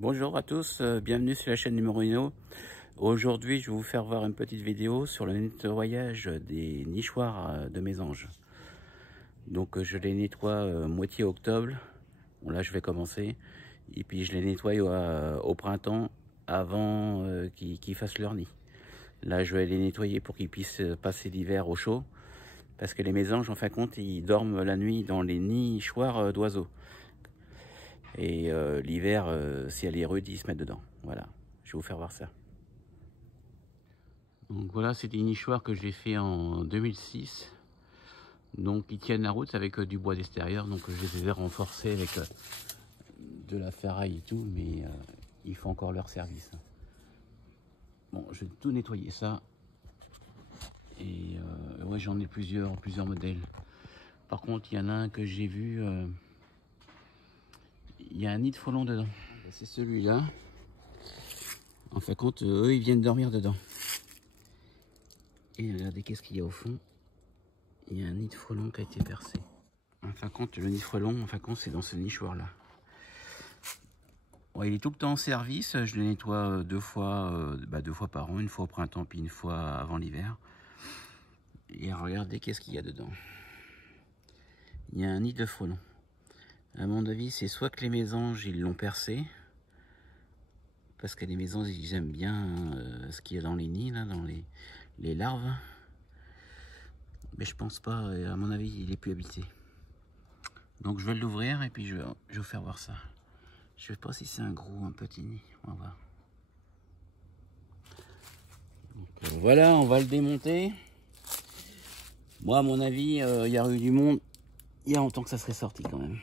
Bonjour à tous, bienvenue sur la chaîne numéro 1. Aujourd'hui, je vais vous faire voir une petite vidéo sur le nettoyage des nichoirs de mésanges. Donc je les nettoie moitié octobre. Bon, là je vais commencer. Et puis je les nettoie au printemps avant qu'ils fassent leur nid. Là je vais les nettoyer pour qu'ils puissent passer l'hiver au chaud. Parce que les mésanges, en fin de compte, ils dorment la nuit dans les nichoirs d'oiseaux. Et l'hiver, si elle est rude, ils se mettent dedans. Voilà, je vais vous faire voir ça. Donc voilà, c'est des nichoirs que j'ai fait en 2006. Donc ils tiennent la route avec du bois d'extérieur. Donc je les ai renforcés avec de la ferraille et tout, mais ils font encore leur service. Bon, je vais tout nettoyer ça. Et ouais, j'en ai plusieurs modèles. Par contre, il y en a un que j'ai vu. Il y a un nid de frelons dedans. C'est celui-là. En fin de compte, eux, ils viennent dormir dedans. Et regardez qu'est-ce qu'il y a au fond. Il y a un nid de frelons qui a été percé. En fin de compte, le nid de frelons, en fin de compte, c'est dans ce nichoir-là. Ouais, il est tout le temps en service. Je le nettoie deux fois par an. Une fois au printemps, puis une fois avant l'hiver. Et regardez qu'est-ce qu'il y a dedans. Il y a un nid de frelons. À mon avis, c'est soit que les mésanges, ils l'ont percé. Parce que les mésanges, ils aiment bien ce qu'il y a dans les nids, là, dans les larves. Mais je pense pas, à mon avis, il est plus habité. Donc je vais l'ouvrir et puis je vais vous faire voir ça. Je sais pas si c'est un gros ou un petit nid, on va voir. Donc, voilà, on va le démonter. Moi, à mon avis, il y a eu du monde il y a longtemps que ça serait sorti quand même.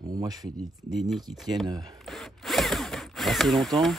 Bon, moi, je fais des nids qui tiennent assez longtemps.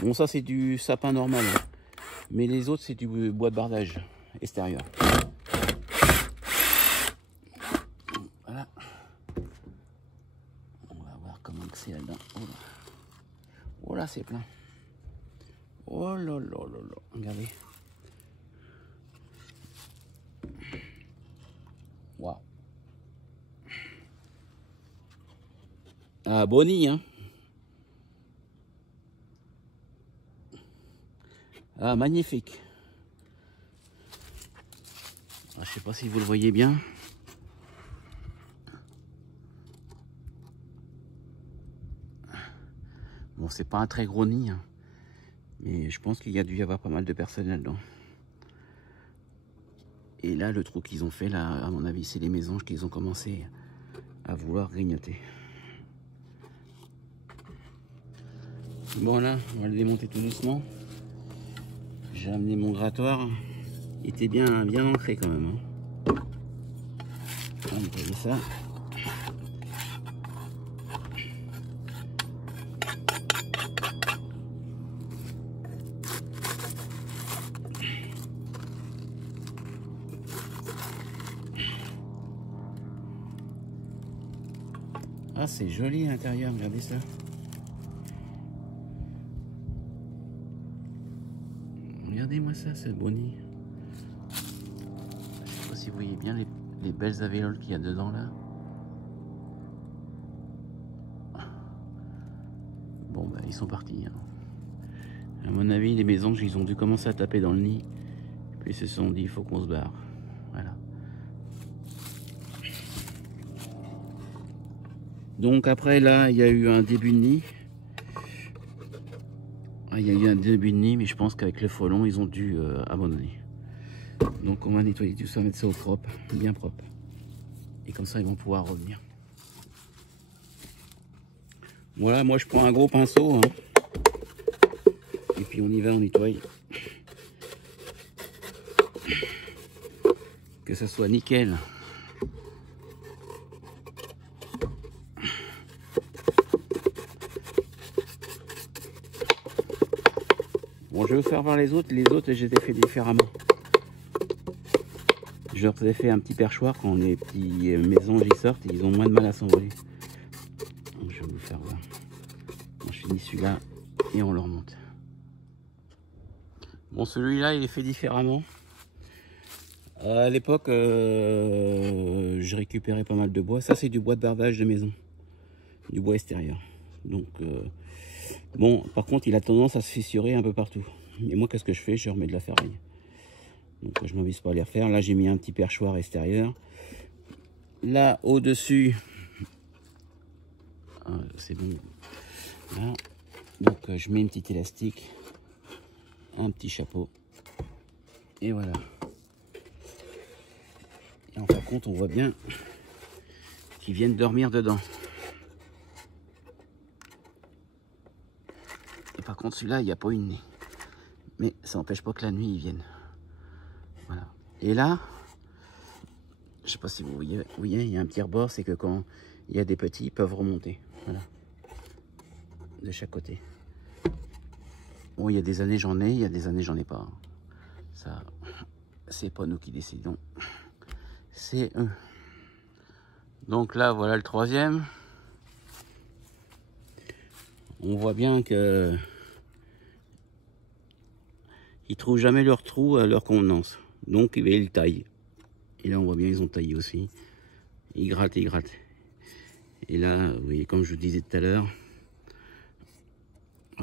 Bon, ça, c'est du sapin normal. Hein. Mais les autres, c'est du bois de bardage extérieur. Voilà. On va voir comment c'est là-dedans. Oh là, c'est plein. Oh là là là là. Regardez. Waouh. Ah, Bonnie, hein. Ah, magnifique. Ah, je sais pas si vous le voyez bien. Bon, c'est pas un très gros nid, hein, mais je pense qu'il y a dû y avoir pas mal de personnes là-dedans. Et là, le trou qu'ils ont fait, là, à mon avis, c'est les mésanges qu'ils ont commencé à vouloir grignoter. Bon, là, on va le démonter tout doucement. J'ai amené mon grattoir. Il était bien ancré quand même. Hein. On va nettoyer ça. Ah, c'est joli à l'intérieur, regardez ça. Regardez-moi ça, c'est beau nid. Je sais pas si vous voyez bien les belles alvéoles qu'il y a dedans là. Bon, bah, ils sont partis. Hein. À mon avis, les mésanges, ils ont dû commencer à taper dans le nid. Puis ils se sont dit, il faut qu'on se barre. Voilà. Donc après, là, il y a eu un début de nid. Il y a eu un début de nid, mais je pense qu'avec le frelon, ils ont dû abandonner. Donc on va nettoyer tout ça, mettre ça au propre, bien propre. Et comme ça, ils vont pouvoir revenir. Voilà, moi je prends un gros pinceau. Hein. Et puis on y va, on nettoie. Que ça soit nickel. Bon, je vais vous faire voir les autres. Les autres, je les ai fait différemment. Je leur ai fait un petit perchoir quand les petits mésanges y sortent. Ils ont moins de mal à s'envoler. Donc, je vais vous faire voir. Bon, je finis celui-là et on le remonte. Bon, celui-là, il est fait différemment. À l'époque, j'ai récupéré pas mal de bois. Ça, c'est du bois de bardage de maison, du bois extérieur. Donc, bon, par contre, il a tendance à se fissurer un peu partout. Et moi, qu'est-ce que je fais? Je remets de la ferraille. Donc, je ne m'avise pas à les refaire. Là, j'ai mis un petit perchoir extérieur. Là, au-dessus, c'est bon. Là. Donc, je mets une petite élastique, un petit chapeau. Et voilà. Et en fin de compte, on voit bien qu'ils viennent dormir dedans. Et par contre, celui-là, il n'y a pas une nez. Mais ça n'empêche pas que la nuit, ils viennent. Voilà. Et là, je sais pas si vous voyez, il y a un petit rebord, c'est que quand il y a des petits, ils peuvent remonter. Voilà. De chaque côté. Bon, il y a des années, j'en ai, il y a des années, j'en ai pas. Ça, c'est pas nous qui décidons. C'est eux. Donc là, voilà le troisième. On voit bien que ils trouvent jamais leur trou à leur convenance. Donc ils taillent. Et là, on voit bien ils ont taillé aussi. Ils grattent, ils grattent. Et là, vous voyez, comme je vous disais tout à l'heure,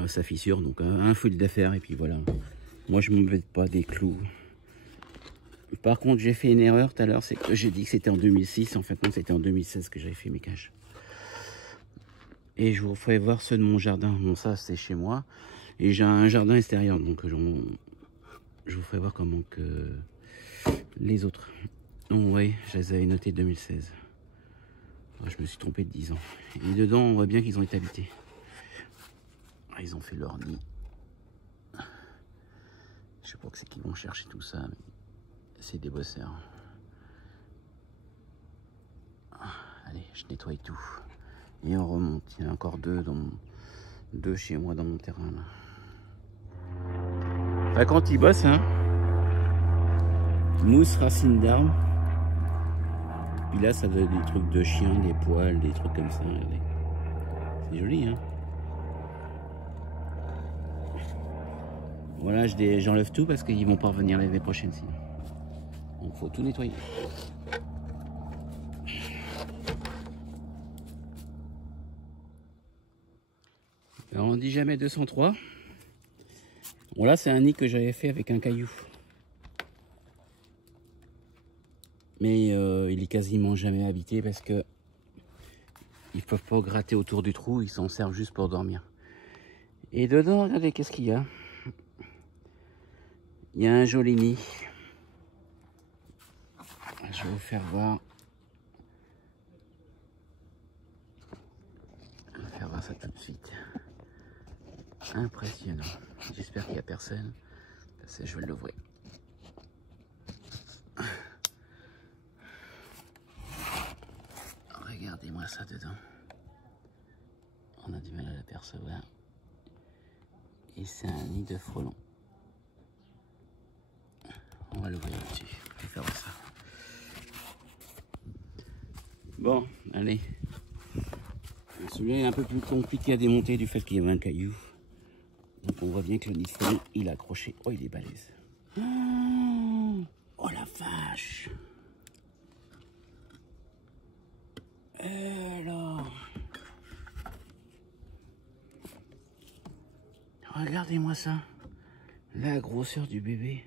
ça fissure. Donc un fil d'affaires et puis voilà. Moi, je ne me mets pas des clous. Par contre, j'ai fait une erreur tout à l'heure, c'est que j'ai dit que c'était en 2006. En fait, non, c'était en 2016 que j'avais fait mes cages. Et je vous ferai voir ceux de mon jardin. Bon, ça, c'est chez moi. Et j'ai un jardin extérieur, donc je vous ferai voir comment que les autres. Donc, oui, je les avais notés 2016. Je me suis trompé de 10 ans. Et dedans, on voit bien qu'ils ont été habités. Ils ont fait leur nid. Je sais pas que c'est qu'ils vont chercher tout ça, mais c'est des bosseurs. Allez, je nettoie tout. Et on remonte. Il y en a encore deux chez moi dans mon terrain. Là. Enfin, quand ils bossent, hein, mousse, racine d'arbre. Puis là, ça donne des trucs de chien, des poils, des trucs comme ça. C'est joli, hein. Voilà, j'enlève tout parce qu'ils vont pas revenir l'année prochaine sinon. Donc, faut tout nettoyer. Alors, on dit jamais 203. Bon, là, c'est un nid que j'avais fait avec un caillou. Mais il est quasiment jamais habité parce que ils peuvent pas gratter autour du trou, ils s'en servent juste pour dormir. Et dedans, regardez, qu'est-ce qu'il y a? Il y a un joli nid. Je vais vous faire voir. Je vais vous faire voir ça tout de suite. Impressionnant. J'espère qu'il n'y a personne. Parce que je vais l'ouvrir. Regardez-moi ça dedans. On a du mal à l'apercevoir. Et c'est un nid de frelons. On va l'ouvrir là-dessus. Je vais faire ça. Bon, allez. Celui-là est un peu plus compliqué à démonter du fait qu'il y avait un caillou. Donc on voit bien que le nid de frelon, il est accroché. Oh, il est balèze. Oh la vache. Alors, regardez-moi ça. La grosseur du bébé.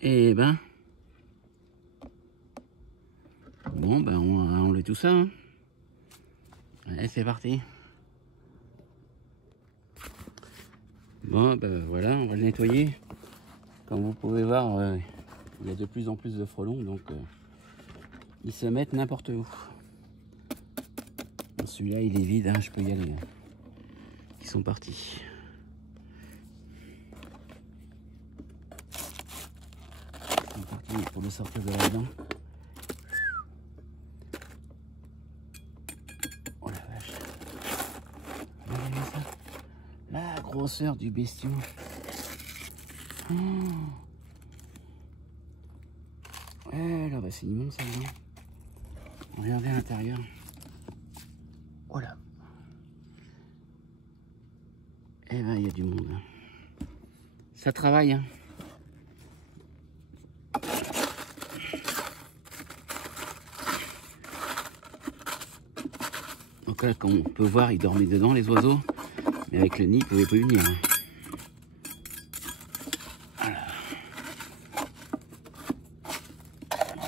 Eh ben. Bon, ben on va enlever tout ça. Hein. Allez, c'est parti. Bon, ben voilà, on va le nettoyer. Comme vous pouvez voir, il y a de plus en plus de frelons, donc ils se mettent n'importe où. Celui-là, il est vide, hein, je peux y aller. Hein. Ils sont partis. Ils sont partis pour le sortir de là-dedans. Oh la vache. Regardez ça. La grosseur du bestiau. Oh. Eh là, bah, c'est immense, ça. Regardez à l'intérieur. Voilà. Eh ben, il y a du monde. Hein. Ça travaille. Hein. Donc là, comme on peut voir, ils dormaient dedans, les oiseaux. Mais avec le nid, ils ne pouvaient plus venir. Hein. Voilà.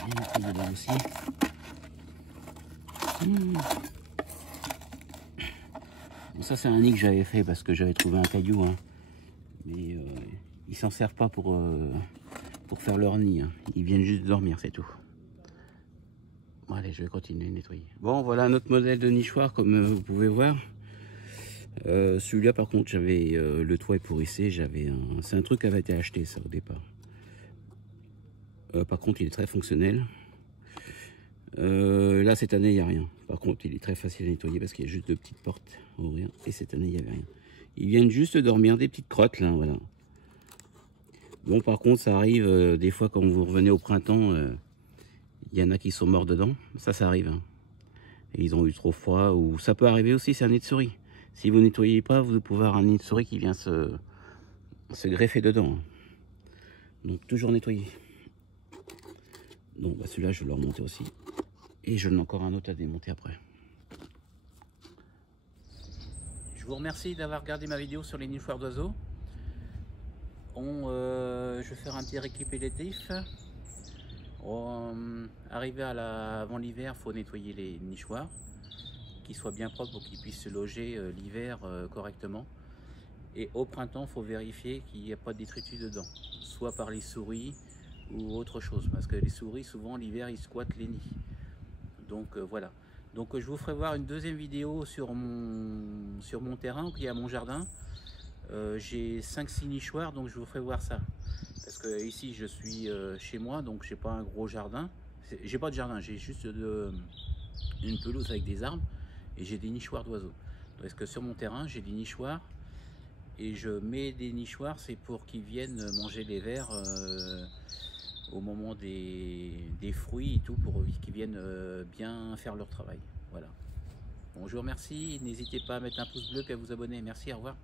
Bien nettoyer là aussi. Bon, ça, c'est un nid que j'avais fait parce que j'avais trouvé un caillou. Hein. Mais ils s'en servent pas pour faire leur nid. Hein. Ils viennent juste dormir, c'est tout. Bon, allez, je vais continuer de nettoyer. Bon, voilà un autre modèle de nichoir, comme vous pouvez voir. Celui-là, par contre, j'avais le toit est pourrissé. C'est un truc qui avait été acheté, ça, au départ. Par contre, il est très fonctionnel. Là, cette année, il n'y a rien. Par contre, il est très facile à nettoyer parce qu'il y a juste 2 petites portes à ouvrir. Et cette année, il n'y avait rien. Ils viennent juste dormir, des petites crottes, là, voilà. Bon, par contre, ça arrive des fois quand vous revenez au printemps, il y en a qui sont morts dedans. Ça arrive. Hein. Et ils ont eu trop froid. Ou ça peut arriver aussi, c'est un nid de souris. Si vous nettoyez pas, vous pouvez avoir un nid de souris qui vient se greffer dedans. Hein. Donc, toujours nettoyer. Donc, bah, celui-là, je vais le remonter aussi. Et je n'ai encore un autre à démonter après. Je vous remercie d'avoir regardé ma vidéo sur les nichoirs d'oiseaux. Je vais faire un petit récapitulatif. Arrivé avant l'hiver, il faut nettoyer les nichoirs, qu'ils soient bien propres pour qu'ils puissent se loger l'hiver correctement. Et au printemps, il faut vérifier qu'il n'y a pas de détritus dedans, soit par les souris ou autre chose, parce que les souris, souvent l'hiver, ils squattent les nids. Donc voilà. Donc je vous ferai voir une deuxième vidéo sur mon terrain qui est à mon jardin. J'ai 5-6 nichoirs, donc je vous ferai voir ça. Parce que ici je suis chez moi, donc j'ai pas un gros jardin. J'ai pas de jardin, j'ai juste une pelouse avec des arbres et j'ai des nichoirs d'oiseaux. Parce que sur mon terrain, j'ai des nichoirs et je mets des nichoirs, c'est pour qu'ils viennent manger les vers au moment des fruits et tout, pour qu'ils viennent bien faire leur travail. Voilà. Bon, je vous remercie, n'hésitez pas à mettre un pouce bleu et à vous abonner. Merci, au revoir.